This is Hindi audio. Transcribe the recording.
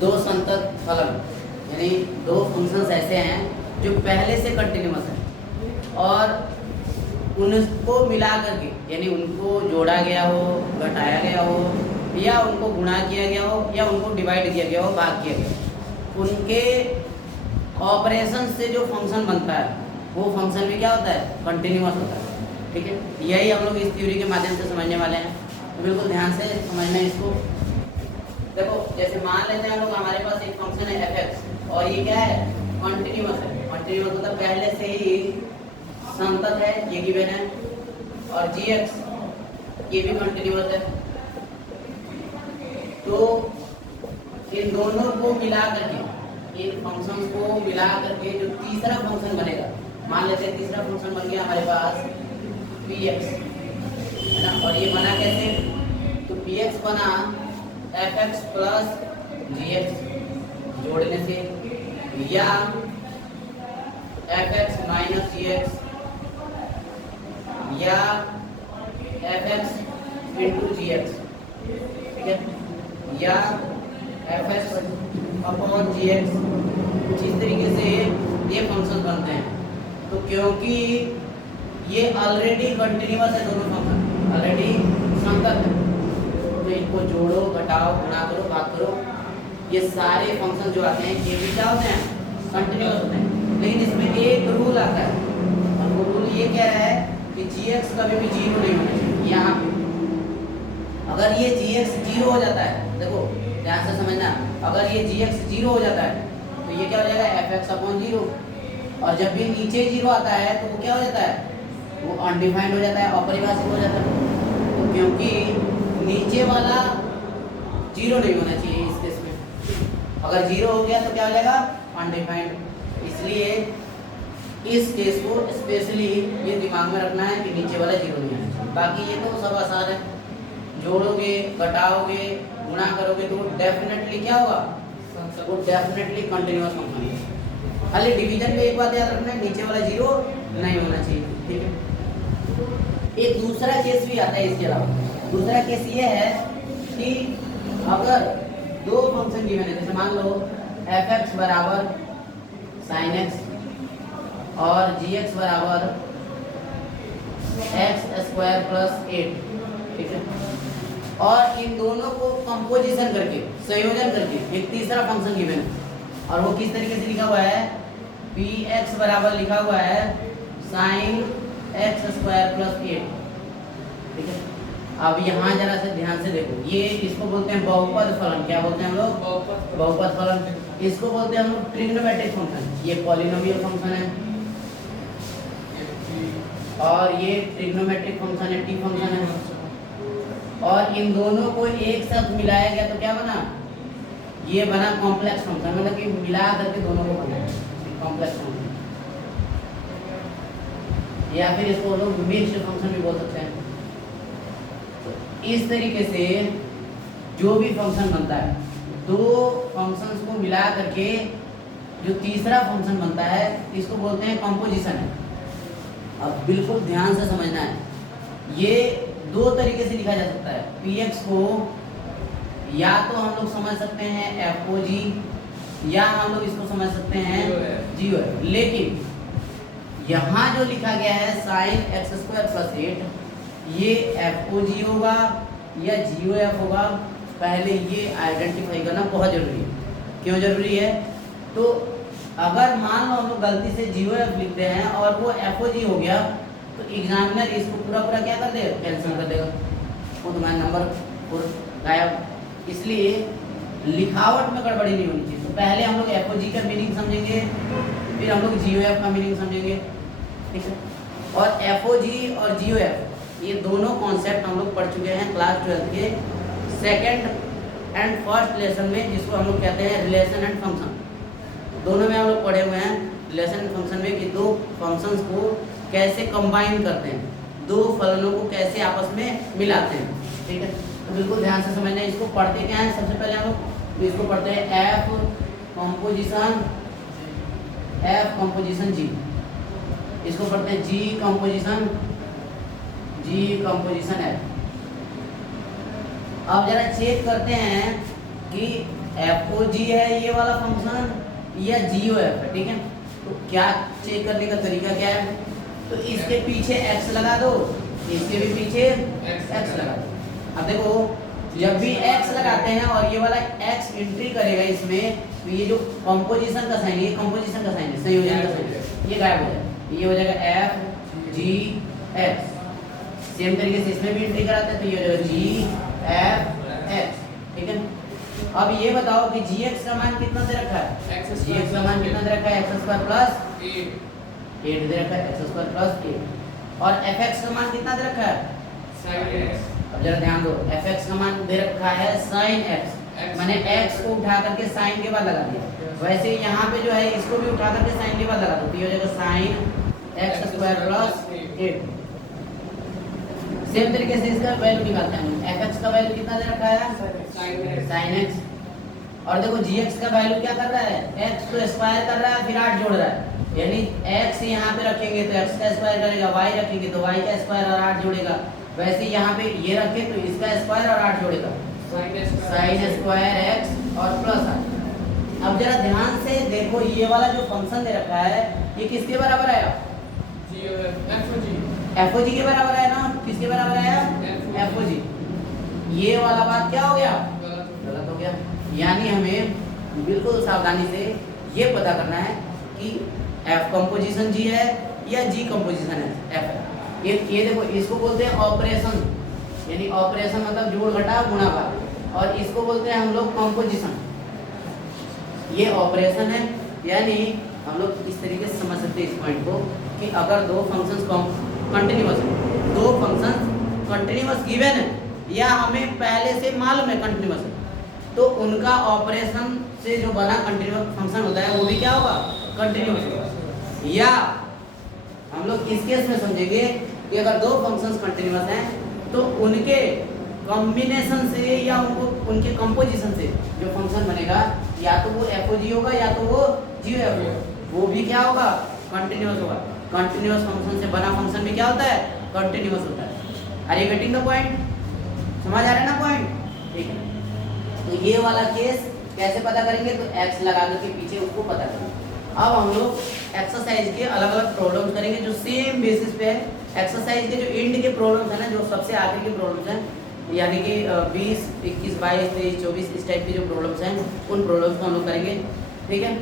दो संतत फलन यानी दो फंक्शंस ऐसे हैं जो पहले से कंटिन्यूअस हैं और उनको मिला करके यानी उनको जोड़ा गया हो, घटाया गया हो या उनको गुणा किया गया हो या उनको डिवाइड किया गया हो, भाग किया गया हो, उनके ऑपरेशन से जो फंक्शन बनता है वो फंक्शन भी क्या होता है, कंटिन्यूअस होता है। ठीक है, यही हम लोग इस थ्योरी के माध्यम से समझने वाले हैं, तो बिल्कुल ध्यान से समझना इसको। देखो जैसे मान लेते हैं हम लोग हमारे पास एक फंक्शन है f(x) और ये क्या है, कंटिन्यूअस है। कंटिन्यूअस मतलब पहले से ही संतत है, ये गिवन है, और g(x) ये भी कंटिन्यूअस है। तो इन दोनों को मिला करके, इन फंक्शंस को मिला करके जो तीसरा फंक्शन बनेगा, मान लेते हैं तीसरा फंक्शन बन गया हमारे पास px, है ना। और ये बना कैसे, तो px बना fx प्लस gx जोड़ने से, या fx माइनस gx, या fx इंटू gx, ठीक है, या fx अपॉन gx। कुछ इस तरीके से ये फंक्शन बनते हैं। तो क्योंकि ये ऑलरेडी कंटिन्यूअस है, दोनों फंक्शन ऑलरेडी संतत है, तो इनको जोड़ो, घटाओ, गुणा करो, भाग करो, ये सारे फंक्शन जो आते हैं ये भी क्या होते हैं, कंटिन्यूअस होते हैं। लेकिन इसमें एक रूल आता है और वो रूल ये कह रहा है कि gx कभी भी जीरो नहीं होना चाहिए। यहाँ पे अगर ये gx जीरो हो जाता है, देखो ध्यान से समझना, अगर ये gx जीरो हो जाता है तो ये क्या हो जाएगा, fx अपॉन जीरो। और जब भी नीचे जीरो आता है तो वो क्या हो जाता है, वो अनडिफाइंड हो जाता है, अपरिभाषित हो जाता है। तो क्योंकि नीचे वाला जीरो नहीं होना चाहिए इस केस में, अगर जीरो हो गया तो क्या हो जाएगा, अनडिफाइंड। इसलिए इस केस को स्पेशली ये दिमाग में रखना है कि नीचे वाला जीरो नहीं आना चाहिए। बाकी ये तो सब आसान है, जोड़ोगे, घटाओगे, गुणा करोगे तो डेफिनेटली क्या होगा, वो डेफिनेटली कंटिन्यूअस फंक्शन है। खाली डिवीजन में एक बात याद रखना है, नीचे वाला जीरो नहीं होना चाहिए। ठीक है, एक दूसरा केस भी आता है इसके अलावा। दूसरा केस ये है कि अगर दो फंक्शन गिवन है, जैसे मान लो fx बराबर sin x और gx बराबर x स्क्वायर प्लस 8, ठीक है, और इन दोनों को कंपोजिशन करके, संयोजन करके एक तीसरा फंक्शन गिवन है, और वो किस तरीके से लिखा हुआ है, px बराबर लिखा हुआ है sin x स्क्वायर प्लस 8, ठीक है। अब यहाँ जरा से ध्यान से देखो, ये इसको बोलते हैं बहुपद फलन। क्या बोलते हैं हम लोग, बहुपद फलन। इसको बोलते हैं हम लोग ट्रिग्नोमेट्रिक फंक्शन। ये पॉलिनोमियल फंक्शन है और ये ट्रिग्नोमेट्रिक फंक्शन है, टी फंक्शन है। और इन दोनों को एक साथ मिलाया गया तो क्या बना, ये बना कॉम्प्लेक्स फंक्शन, मतलब कि मिला करके दोनों को बना कॉम्प्लेक्स फंक्शन, या फिर इसको लोग मिक्स्ड फंक्शन भी बोल सकते हैं। तो इस तरीके से जो भी फंक्शन बनता है, दो फंक्शंस को मिला करके जो तीसरा फंक्शन बनता है, इसको बोलते हैं कंपोजिशन है। अब बिल्कुल ध्यान से समझना है, ये दो तरीके से लिखा जा सकता है। px को या तो हम लोग समझ सकते हैं fog, या हम लोग इसको समझ सकते हैं gof। लेकिन यहाँ जो लिखा गया है sin x स्क्वायर प्लस 8, ये fog होगा या gof होगा, पहले ये आइडेंटिफाई करना बहुत जरूरी है। क्यों जरूरी है, तो अगर मान लो हम लोग गलती से gof लिखते हैं और वो fog हो गया, तो एग्जामिनर इसको पूरा पूरा क्या कर देगा, कैंसिल कर देगा, वो तुम्हारा नंबर गायब। इसलिए लिखावट में गड़बड़ी नहीं होनी चाहिए। तो पहले हम लोग fog का मीनिंग समझेंगे, फिर हम लोग gof का मीनिंग समझेंगे, ठीक है। और fog और gof ये दोनों कॉन्सेप्ट हम लोग पढ़ चुके हैं क्लास 12 के सेकंड एंड फर्स्ट लेसन में, जिसको हम लोग कहते हैं रिलेशन एंड फंक्शन। दोनों में हम लोग पढ़े हुए हैं रिलेशन एंड फंक्शन में कि दो फंक्शंस को कैसे कंबाइन करते हैं, दो फलनों को कैसे आपस में मिलाते हैं, ठीक है। तो बिल्कुल ध्यान से समझना है। इसको पढ़ते क्या है, सबसे पहले हम लोग इसको पढ़ते हैं f कंपोजिशन g, इसको पढ़ते हैं g कंपोजिशन f। अब जरा चेक करते हैं कि एफ ओ जी है ये वाला फंक्शन या जी ओ एफ है, ठीक है। तो क्या चेक करने का तरीका क्या है, तो इसके पीछे x लगा दो, इसके भी पीछे x लगा दो। अब देखो जब भी x लगाते हैं और ये वाला x एंट्री करेगा इसमें, तो ये जो कंपोजिशन का साइन, ये कंपोजिशन का साइन है, संयोजन का साइन, ये गायब हो जाएगा, ये हो जाएगा एफ जी एक्स। सेम तरीके से इसमें भी एंट्री कराते हैं तो ये हो जाएगा जी एफ एक्स, ठीक है। अब ये बताओ कि gx का मान कितना दे रखा है, gx का मान कितना दे रखा है, x स्क्वायर प्लस 8 दे रखा है, x स्क्वायर प्लस 8, और fx का मान कितना दे रखा है sin x। अब जरा ध्यान दो, fx का मान दे रखा है sin x, मैंने x को उठा करके sin के बाद लगा दिया, वैसे यहाँ पे जो है इसको भी उठा करके sin के बाद लगा दो, तो ये हो जाएगा sin x square plus 8। Same तरीके से इसका वैल्यू निकालते हैं, fx का वैल्यू कितना दे रखा है sin x, और देखो gx का वैल्यू क्या कर रहा है, x को स्क्वायर कर रहा है फिर 8 जोड़ रहा है, यानी x यहाँ पे रखेंगे तो x का स्क्वायर करेगा, y रखेंगे तो y का स्क्वायर और 8 जोड़ेगा, वैसे यहाँ पे ये रखे तो इसका स्क्वायर और 8 जोड़ेगा, sin स्क्वायर x और प्लस 8। अब जरा ध्यान से देखो ये वाला जो फंक्शन दे रखा है ये किसके बराबर आया, एफ ओ जी के बराबर है ना, किसके बराबर आया, एफ ओ जी। ये वाला बात क्या हो गया, गलत हो गया, यानी हमें बिल्कुल सावधानी से ये पता करना है कि एफ कंपोजिशन जी है या जी कंपोजिशन है एफ है। ये देखो इसको बोलते हैं ऑपरेशन, यानी ऑपरेशन मतलब जोड़ घटाव गुणाकार, और इसको बोलते हैं हम लोग कंपोजिशन। ये ऑपरेशन है, यानी हम लोग इस तरीके से समझ सकते हैं इस पॉइंट को कि अगर दो फंक्शंस कंटिन्यूअस है, दो फंक्शंस कंटिन्यूअस गिवन है या हमें पहले से मालूम है कंटिन्यूअस है, तो उनका ऑपरेशन से जो बना कंटिन्यूअस फंक्शन होता है वो भी क्या होगा, कंटिन्यूअस होगा। या हम लोग इस केस में समझेंगे कि अगर दो फंक्शंस कंटिन्यूअस हैं तो उनके कॉम्बिनेशन से या उनके कंपोजिशन से जो फंक्शन बनेगा या तो वो एफ ओ जी होगा या तो वो जी ओ एफ होगा, वो भी क्या होगा, कंटिन्यूअस होगा। कंटिन्यूअस फंक्शन से बना फंक्शन भी क्या होता है, कंटिन्यूअस होता है। Are you getting the point, समझ आ रहा है ना पॉइंट, ठीक है। तो ये वाला केस कैसे पता करेंगे, तो x लगा के पीछे उसको पता करेंगे। अब हम लोग एक्सरसाइज के अलग अलग प्रॉब्लम्स करेंगे जो सेम बेसिस पे है। एक्सरसाइज के जो एंड के प्रॉब्लम्स है ना, जो सबसे आखिर के प्रॉब्लम्स हैं, यानी कि 20, 21, 22, 23, 24 इस टाइप के जो प्रॉब्लम्स हैं उन प्रॉब्लम्स को हम लोग करेंगे, ठीक है।